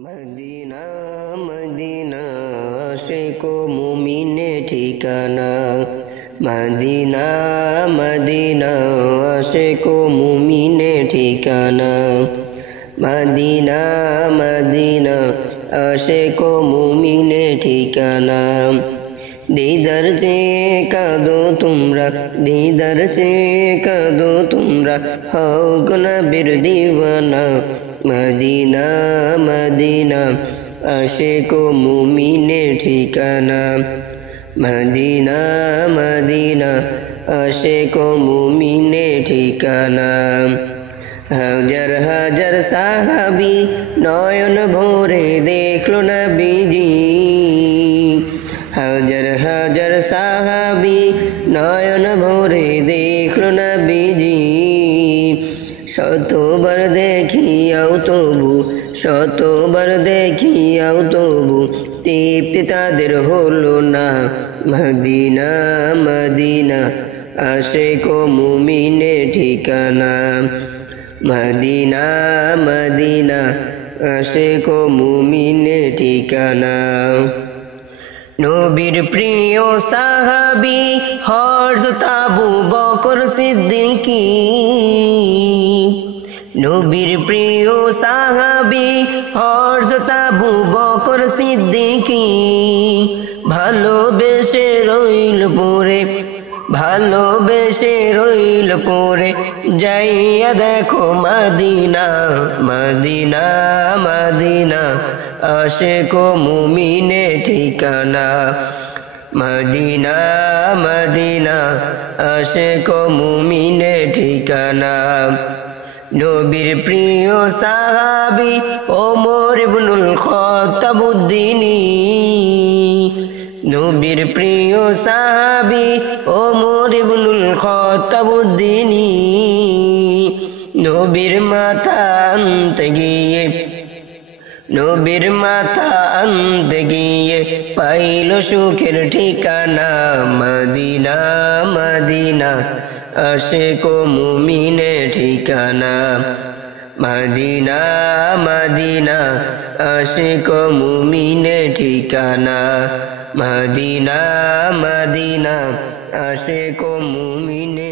Medina Medina আশিকো মুমিনে ঠিকানা। মদিনা মদিনা আশিকো মুমিনে ঠিকানা। মদিনা মদিনা আশিকো মুমিনে ঠিকানা। দিদার চেয়ে কাঁদো তোমরা, দিদার চেয়ে কাঁদো তোমরা, হও গো নবীর দিওয়ানা। মদিনা মদিনা আশিকো মুমিনে ঠিকানা। মদিনা মদিনা আশিকো মুমিনে ঠিকানা। হাজার হাজার সাহাবী নয়ন ভরে দেখলো নবীজি। হাজার হাজার সাহাবী নয়ন ভরে দেখলো নবীজি। শতবার দেখিয়াও তবু, শতবার দেখিয়াও তবু তৃপ্তি তাদের হলো না। মদিনা মদিনা আশিকো মুমিনে ঠিকানা। মদিনা মদিনা আশিকো মুমিনে ঠিকানা। নবীর প্রিয় সাহাবী হযরত আবু বকর সিদ্দিকী। নবীর প্রিয় সাহাবী হযরত আবু বকর সিদ্দিকী। ভালোবেসে রইল পরে, ভালোবেসে রইল পরে, যাইয়া দেখো মদিনা। মদিনা মদিনা আশিকো মুমিনে ঠিকানা। মদিনা মদিনা আশিকো মুমিনে ঠিকানা। নবীর প্রিয় সাহাবী ওমর ইবনুল খাত্তাব উদ্দিনী। নবীর প্রিয় সাহাবী ওমর ইবনুল খাত্তাব উদ্দিনী। নবীর মাথা আনতে গিয়ে, নবীর মাথা আনতে গিয়ে পাইল সুখের ঠিকানা। মদিনা মদিনা আশিকো মুমিনে ঠিকানা। মদিনা মদিনা আশিকো মুমিনে ঠিকানা। মদিনা মদিনা আশিকো মুমিনে